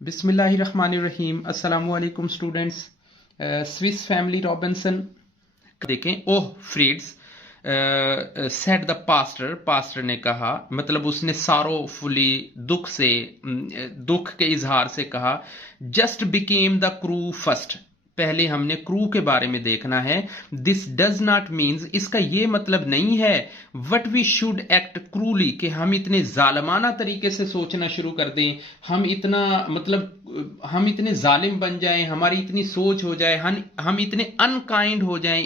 बिस्मिल्लाहिर्रहमानिर्रहीम। अस्सलाम वालेकुम स्टूडेंट्स। स्विस फैमिली रॉबिन्सन देखें। ओह फ्रीड्स सेड द पास्टर ने कहा, मतलब उसने सारोफुली दुख के इजहार से कहा, just became the crew first. पहले हमने क्रू के बारे में देखना है। दिस डज नॉट मीन्स, इसका यह मतलब नहीं है वट वी शुड एक्ट क्रूली, कि हम इतने जालमाना तरीके से सोचना शुरू कर दें, हम इतने जालिम बन जाएं, हमारी इतनी सोच हो जाए, हम इतने अनकाइंड हो जाएं।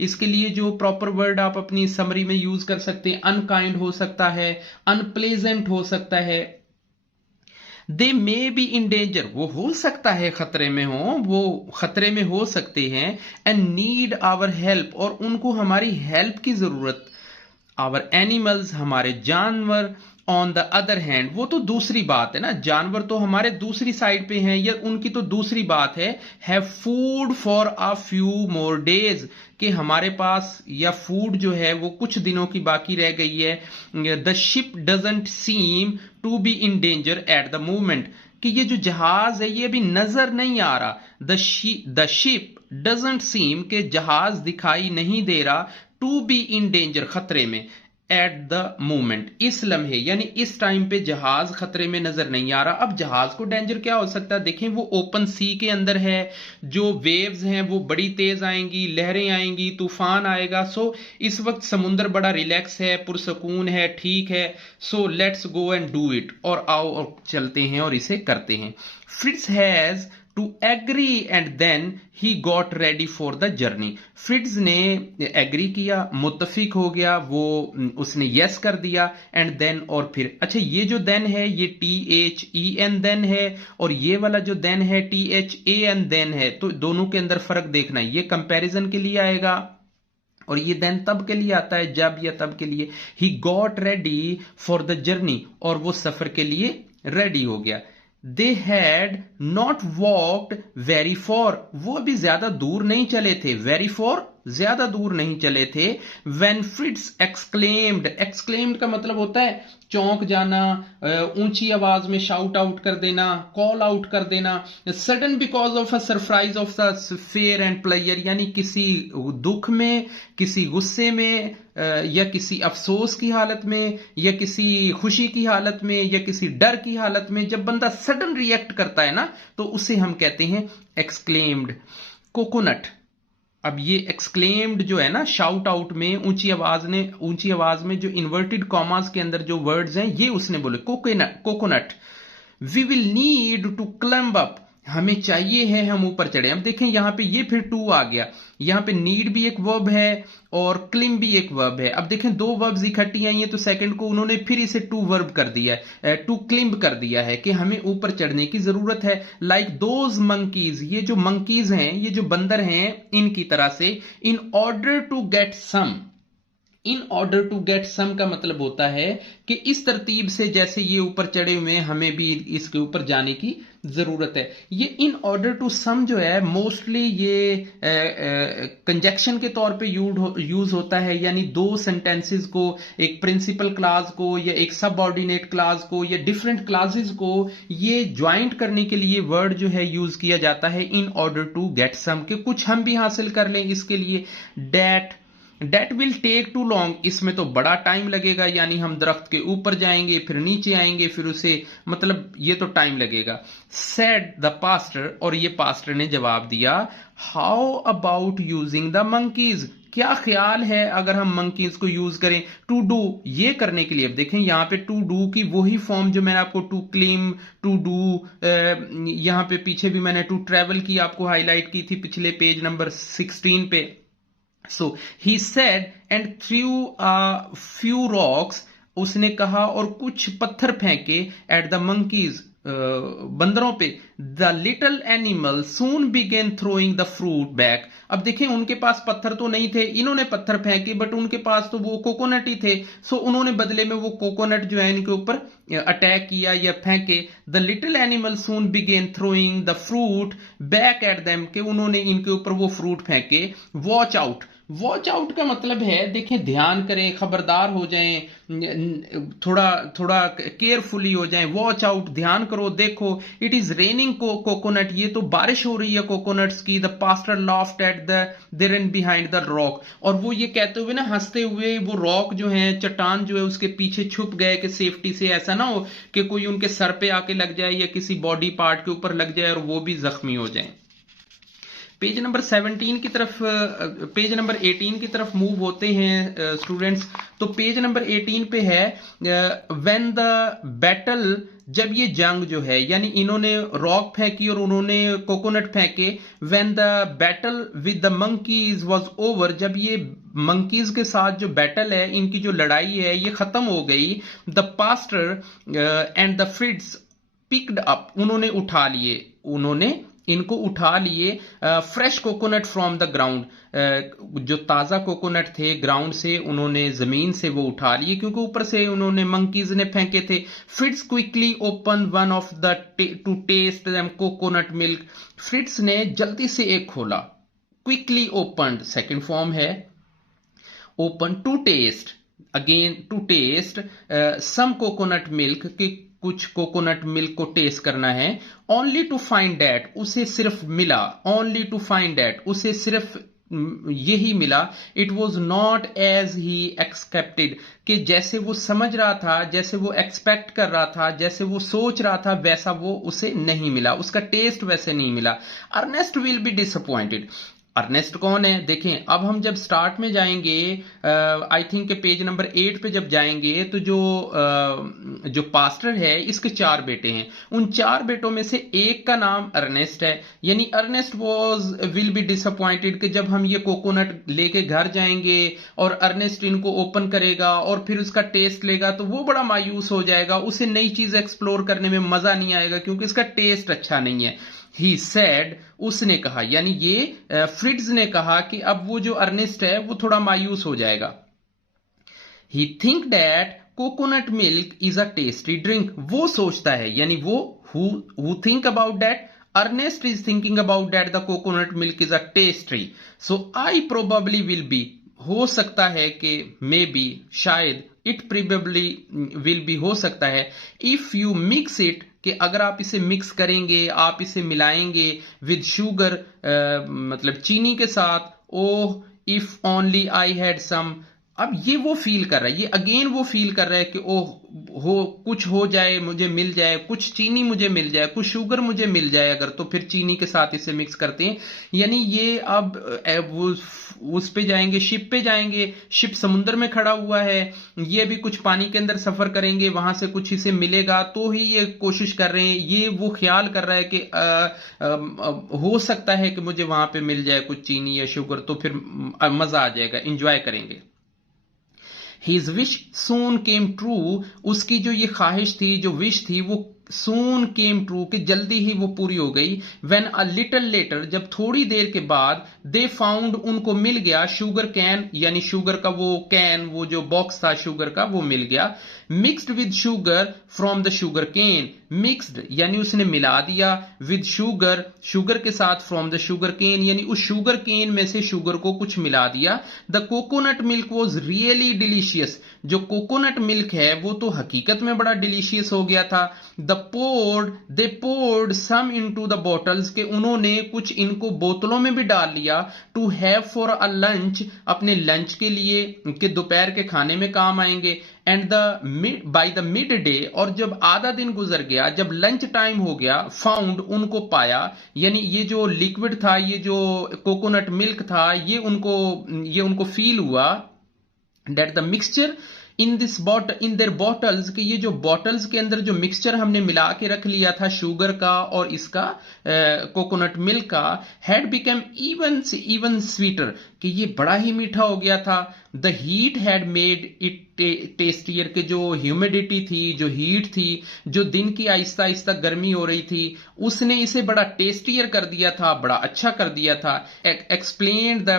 इसके लिए जो प्रॉपर वर्ड आप अपनी समरी में यूज कर सकते हैं, अनकाइंड हो सकता है, अनप्लेजेंट हो सकता है। दे मे बी इन डेंजर, वो हो सकता है खतरे में हो सकते हैं। एंड नीड आवर हेल्प, और उनको हमारी हेल्प की जरूरत। आवर एनिमल्स, हमारे जानवर। ऑन द अदर हैंड, वो तो दूसरी बात है ना, जानवर तो हमारे दूसरी साइड पे हैं, या उनकी तो दूसरी बात है। Have food for a few more days, कि हमारे पास या फूड जो है वो कुछ दिनों की बाकी रह गई है। The ship doesn't seem to be in danger at the moment, कि ये जो जहाज है ये अभी नजर नहीं आ रहा। द शिप डजंट सीम, के जहाज दिखाई नहीं दे रहा, टू बी इन डेंजर, खतरे में, एट द मोमेंट, इस लम्हे, यानी इस टाइम पे जहाज खतरे में नजर नहीं आ रहा। अब जहाज को डेंजर क्या हो सकता है? देखें, वो ओपन सी के अंदर है, जो वेव्स हैं वो बड़ी तेज आएंगी, लहरें आएंगी, तूफान आएगा। सो इस वक्त समुंदर बड़ा रिलैक्स है, पुरसकून है, ठीक है। So let's go and do it, और आओ और चलते हैं और इसे करते हैं। Fritz has to agree and then he got ready for the journey. Fritz ने एग्री किया, मुत्तफिक हो गया, उसने यस कर दिया, एंड देन, और फिर। अच्छा, ये जो देन है ये THEN देन है, और ये वाला जो देन है THAN देन है। तो दोनों के अंदर फर्क देखना है, ये कंपैरिजन के लिए आएगा, और ये देन तब के लिए आता है जब, या तब के लिए। ही got ready for the journey, और वो सफर के लिए रेडी हो गया। They had not walked very for, वो भी ज्यादा दूर नहीं चले थे, वेरी फॉर, ज्यादा दूर नहीं चले थे। वेन फ्रिट्स एक्सक्लेम्ड का मतलब होता है चौंक जाना, ऊंची आवाज में शाउट आउट कर देना, कॉल आउट कर देना। Sudden because of a surprise of the fair and player, यानी किसी दुख में, किसी गुस्से में, या किसी अफसोस की हालत में, या किसी खुशी की हालत में, या किसी डर की हालत में, जब बंदा सडन रिएक्ट करता है ना, तो उसे हम कहते हैं एक्सक्लेम्ड। कोकोनट, अब ये एक्सक्लेम्ड जो है ना, शाउट आउट में, ऊंची आवाज में जो इन्वर्टेड कॉमास के अंदर जो वर्ड्स हैं, ये उसने बोले। Coconut. We will need to climb up, हमें चाहिए है हम ऊपर चढ़े। अब देखें यहां पे ये फिर टू आ गया, यहां पे नीड भी एक वर्ब है और क्लिम भी एक वर्ब है। अब देखें दो वर्ब्स इकट्ठी आई हैं, तो सेकंड को उन्होंने फिर इसे टू वर्ब कर दिया है, टू क्लिम्ब कर दिया है, कि हमें ऊपर चढ़ने की जरूरत है। लाइक दोज मंकीज, ये जो मंकीज हैं, ये जो बंदर हैं, इनकी तरह से। In order to get some, in order to get some का मतलब होता है कि इस तरतीब से जैसे ये ऊपर चढ़े हुए हैं, हमें भी इसके ऊपर जाने की जरूरत है। ये इन ऑर्डर टू सम जो है, मोस्टली ये कंजक्शन के तौर पे यूज होता है, यानी दो सेंटेंसेस को, एक प्रिंसिपल क्लास को या एक सबऑर्डिनेट क्लास को या डिफरेंट क्लासेस को, ये ज्वाइंट करने के लिए वर्ड जो है यूज किया जाता है in order to get some, के कुछ हम भी हासिल कर लें इसके लिए। That will take too long, इसमें तो बड़ा टाइम लगेगा, यानी हम दरख्त के ऊपर जाएंगे, फिर नीचे आएंगे, फिर उसे, मतलब ये तो टाइम लगेगा। सेड द पास्टर, और ये पास्टर ने जवाब दिया, how about using the monkeys, क्या ख्याल है अगर हम मंकीज को यूज करें टू डू, ये करने के लिए। अब देखें यहां पे टू डू की वही फॉर्म जो मैंने आपको टू क्लेम, टू डू, यहां पे पीछे भी मैंने टू ट्रेवल की आपको हाईलाइट की थी पिछले पेज नंबर 16 पे। So he said and threw a few rocks, उसने कहा और कुछ पत्थर फेंके, at the monkeys, बंदरों पे। The little animal soon began throwing the fruit back. अब देखें उनके पास पत्थर तो नहीं थे, इन्होंने पत्थर फेंके, बट उनके पास तो वो कोकोनट ही थे। सो उन्होंने बदले में वो कोकोनट जो है इनके ऊपर अटैक किया या फेंके। The little animal soon began throwing the fruit back at them, के उन्होंने इनके ऊपर वो फ्रूट फेंके। वॉच आउट, वॉच आउट का मतलब है, देखें, ध्यान करें, खबरदार हो जाएं, थोड़ा थोड़ा केयरफुली हो जाएं, वॉच आउट, ध्यान करो, देखो, इट इज रेनिंग कोकोनट, ये तो बारिश हो रही है कोकोनट्स की। The pastor laughed at the den behind the rock, और वो ये कहते हुए ना, हंसते हुए, वो रॉक जो है, चट्टान जो है, उसके पीछे छुप गए कि सेफ्टी से ऐसा ना हो कि कोई उनके सर पे आके लग जाए या किसी बॉडी पार्ट के ऊपर लग जाए और वो भी जख्मी हो जाए। पेज नंबर 17 की तरफ, पेज नंबर 18 की तरफ मूव होते हैं स्टूडेंट्स। तो पेज नंबर 18 पे है व्हेन द बैटल, जब ये जंग जो है, यानी इन्होंने रॉक फेंकी और उन्होंने कोकोनट फेंके। When the battle with the monkeys was over, जब ये मंकीज के साथ जो बैटल है, इनकी जो लड़ाई है, ये खत्म हो गई। The pastor and the फ्रिट्स picked up, उन्होंने उठा लिए, उन्होंने इनको उठा लिए fresh coconut from the ground, जो ताजा कोकोनट थे ग्राउंड से, उन्होंने जमीन से वो उठा लिए, क्योंकि ऊपर से उन्होंने मंकीज ने फेंके थे। Fritz quickly open one of the to taste them coconut milk, Fritz ने जल्दी से एक खोला। क्विकली ओपन सेकंड फॉर्म है, open to taste, again to taste some coconut milk, कि कुछ कोकोनट मिल्क को टेस्ट करना है। ओनली टू फाइंड दैट, उसे सिर्फ मिला, ओनली टू फाइंड दैट, उसे सिर्फ यही मिला। It was not as he expected, कि जैसे वो समझ रहा था, जैसे वो एक्सपेक्ट कर रहा था, जैसे वो सोच रहा था, वैसा वो उसे नहीं मिला, उसका टेस्ट वैसे नहीं मिला। Ernest will be disappointed, Ernest कौन है, देखें, अब हम जब स्टार्ट में जाएंगे, आई थिंक पेज नंबर 8 पे जब जाएंगे, तो जो पास्टर है, इसके 4 बेटे हैं, उन 4 बेटों में से एक का नाम अर्नेस्ट है, यानी अर्नेस्ट विल बी डिसअपॉइंटेड, कि जब हम ये कोकोनट लेके घर जाएंगे और अर्नेस्ट इनको ओपन करेगा और फिर उसका टेस्ट लेगा, तो वो बड़ा मायूस हो जाएगा, उसे नई चीज एक्सप्लोर करने में मजा नहीं आएगा, क्योंकि इसका टेस्ट अच्छा नहीं है। He said, उसने कहा, यानी ये फ्रिट्ज ने कहा कि अब वो जो अर्नेस्ट है वो थोड़ा मायूस हो जाएगा। He think that coconut milk is a tasty drink, वो सोचता है, यानी वो who think about that, Ernest is thinking about that the coconut milk is a tasty, so I probably will be, हो सकता है कि, मे बी, शायद, इट प्रोबेबली विल बी, हो सकता है, इफ यू मिक्स इट, कि अगर आप इसे मिक्स करेंगे, आप इसे मिलाएंगे, विद शुगर, मतलब चीनी के साथ। Oh if only I had some, अब ये वो फील कर रहा है, ये अगेन वो फील कर रहा है कि ओह, हो कुछ हो जाए, मुझे मिल जाए, कुछ चीनी मुझे मिल जाए, कुछ शुगर मुझे मिल जाए अगर, तो फिर चीनी के साथ इसे मिक्स करते हैं। यानी ये अब वो उस पे जाएंगे, शिप पे जाएंगे, शिप समुद्र में खड़ा हुआ है, ये भी कुछ पानी के अंदर सफर करेंगे, वहां से कुछ इसे मिलेगा, तो ही ये कोशिश कर रहे हैं, ये वो ख्याल कर रहा है कि हो सकता है कि मुझे वहां पे मिल जाए कुछ चीनी या शुगर, तो फिर मजा आ जाएगा, एंजॉय करेंगे। His wish soon came true, उसकी जो ये ख्वाहिश थी, जो विश थी, वो soon came true, कि जल्दी ही वो पूरी हो गई। When a little later, जब थोड़ी देर के बाद, they found, उनको मिल गया, sugar can, यानी शुगर का वो कैन, वो जो बॉक्स था शुगर का, वो मिल गया। Mixed with sugar from the sugar cane, mixed यानी उसने मिला दिया, विद शुगर, शुगर के साथ, फ्रॉम द शुगर केन, यानी उस शुगर केन में से शुगर को कुछ मिला दिया। The coconut milk was really delicious, जो कोकोनट मिल्क है वो तो हकीकत में बड़ा डिलीशियस हो गया था। They poured some into the bottles, के उन्होंने कुछ इनको बोतलों में भी डाल लिया। To have for a lunch, अपने लंच के लिए, कि दोपहर के खाने में काम आएंगे। And by the mid day, और जब आधा दिन गुजर गया, जब लंच टाइम हो गया, फाउंड, उनको पाया, यानी ये जो लिक्विड था, ये जो कोकोनट मिल्क था, ये उनको फील हुआ, that the mixture in their bottles, कि ये जो बॉटल्स के अंदर जो मिक्सचर हमने मिला के रख लिया था शुगर का और इसका कोकोनट मिल्क का, हैड बिकम इवन स्वीटर, कि ये बड़ा ही मीठा हो गया था। The heat had made it tastier, के जो ह्यूमिडिटी थी, जो हीट थी, जो दिन की आहिस्ता आहिस्ता गर्मी हो रही थी, उसने इसे बड़ा टेस्टियर कर दिया था, बड़ा अच्छा कर दिया था। एक्सप्लेन द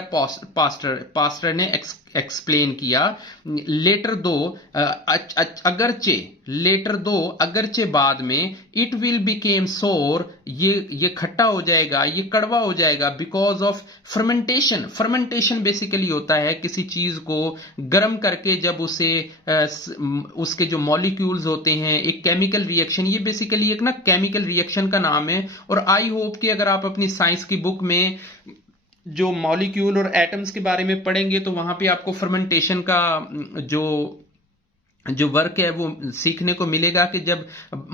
पास्टर ने एक्सप्लेन किया। लेटर दो, अगरचे, लेटर दो, अगरचे बाद में, इट विल बिकेम सोर, ये खट्टा हो जाएगा, ये कड़वा हो जाएगा, because of fermentation. Fermentation basically होता है किसी चीज को गर्म करके जब उसे उसके जो मॉलिक्यूल्स होते हैं, एक केमिकल रिएक्शन, ये बेसिकली एक ना केमिकल रिएक्शन का नाम है। और आई होप कि अगर आप अपनी साइंस की बुक में जो मॉलिक्यूल और एटम्स के बारे में पढ़ेंगे तो वहां पे आपको फर्मेंटेशन का जो वर्क है वो सीखने को मिलेगा कि जब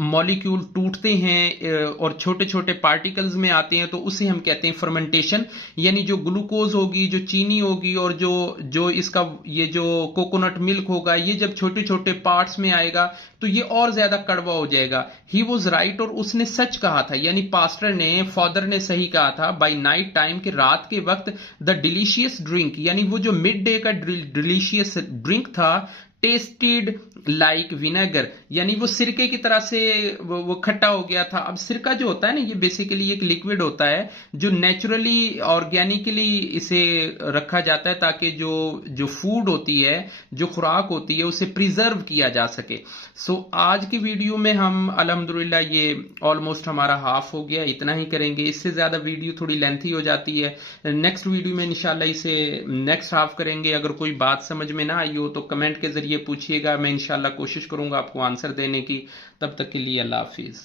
मॉलिक्यूल टूटते हैं और छोटे छोटे पार्टिकल्स में आते हैं तो उसे हम कहते हैं फर्मेंटेशन। यानी जो ग्लूकोज होगी, जो चीनी होगी और जो इसका ये जो कोकोनट मिल्क होगा, ये जब छोटे छोटे पार्ट्स में आएगा तो ये और ज्यादा कड़वा हो जाएगा। ही वॉज राइट, और उसने सच कहा था, यानी पास्टर ने, फादर ने सही कहा था। बाई नाइट टाइम, के रात के वक्त, द डिलीशियस ड्रिंक, यानी वो जो मिड डे का डिलीशियस ड्रिंक था, टेस्टेड लाइक विनेगर, यानी वो सिरके की तरह से वो खट्टा हो गया था। अब सिरका जो होता है ना, ये बेसिकली एक लिक्विड होता है जो नेचुरली ऑर्गेनिकली इसे रखा जाता है ताकि जो फूड होती है, जो खुराक होती है, उसे प्रिजर्व किया जा सके। सो आज की वीडियो में हम अल्हम्दुलिल्लाह ये ऑलमोस्ट हमारा हाफ हो गया, इतना ही करेंगे। इससे ज्यादा वीडियो थोड़ी लेंथी हो जाती है। नेक्स्ट वीडियो में इंशाल्लाह इसे नेक्स्ट हाफ करेंगे। अगर कोई बात समझ में ना आई हो तो कमेंट के जरिए पूछिएगा, मैं इंशाल्लाह कोशिश करूंगा आपको आंसर देने की। तब तक के लिए अल्लाह हाफिज।